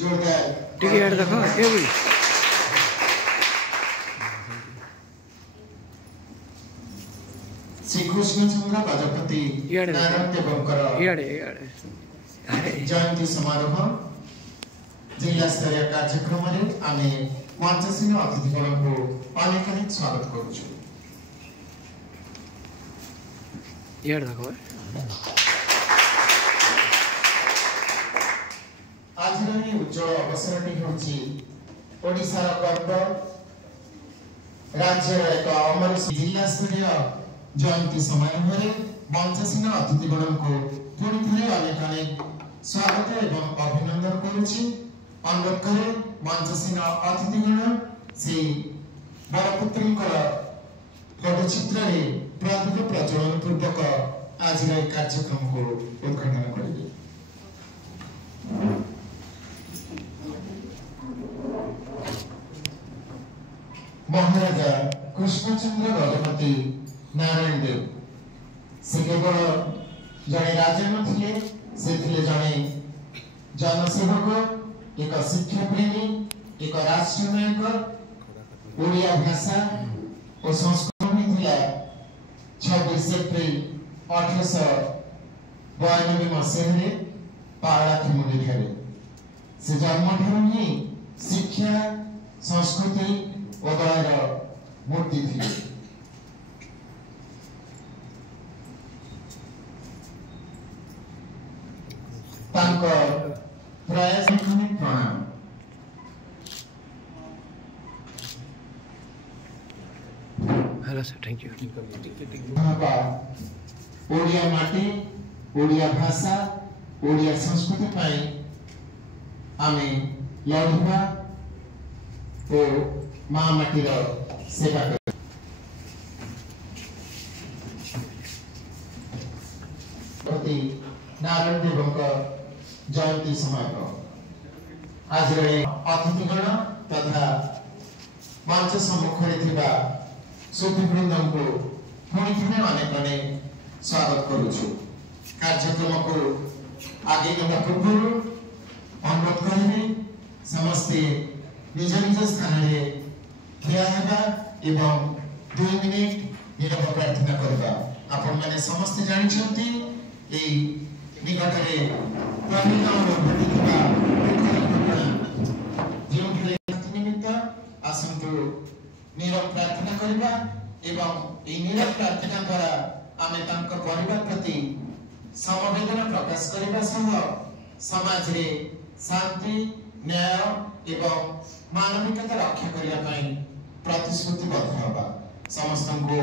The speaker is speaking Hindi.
जोरदार टिकट देखो ए भी श्री कृष्णचंद्र गजपति नारायण देवंकर जयंती समारोह जिला स्तरीय कार्यक्रम में आम मंचसीन अतिथिगण को अनेक स्वागत करुचु। आज उज्जवल अवसरटी होची ओडिशार गर्व राज्यर एक अमर जिला स्तरीय जयंती समारोह में मंचसीन अतिथिगण को पुणी थे अनेक स्वागत एवं अभिनंदन करुछि। अनुरोध करे मंचसीन अतिथिगण श्री बरपुत्री फोटोचित्र प्रदीप प्रज्वलन पूर्वक आज कार्यक्रम को उद्घाटन करेंगे। महाराजा कृष्णचंद्र गजपति नारायण देव से केवल जड़े राजा नथिले, से थिले जड़े जनसेवक, एक शिक्षा प्रेमी, एक राष्ट्र नायक। ओडिया भाषा और संस्कृति थिला 26 एप्रिल 1892 मसीह पारलाखिमुंडी ठारे से जन्म ठारू ही शिक्षा संस्कृति उदयर मूर्ति थी। प्रयास प्रणाम। Hello sir, thank you. Odia माटी, ओडिया भाषा, ओडिया संस्कृति पाई आमे लड़ुवा और माँ माटी सेवा कर। नारायण देवंकर जयंती समारोह आज अतिथिगण तथा मंच सम्मुखें सुधीवृंद को पुणी थे अनेक स्वागत करुचु। कार्यक्रम को आगे गला पूर्व अनुरोध करेंगे समस्ते निज निज स्थान ठिया एवं 2 मिनिट नीरव प्रार्थना करवा। आपण मैंने समस्ते जानते निकट निमित्त आसतु नीरव प्रार्थना करवा एवं नीरव प्रार्थना द्वारा आम परिवार प्रति समवेदना प्रकाश करने समाज रे शांति न्याय एवं मानविकता रक्षा करने प्रतिश्रुतिबद्ध हवा। समस्त को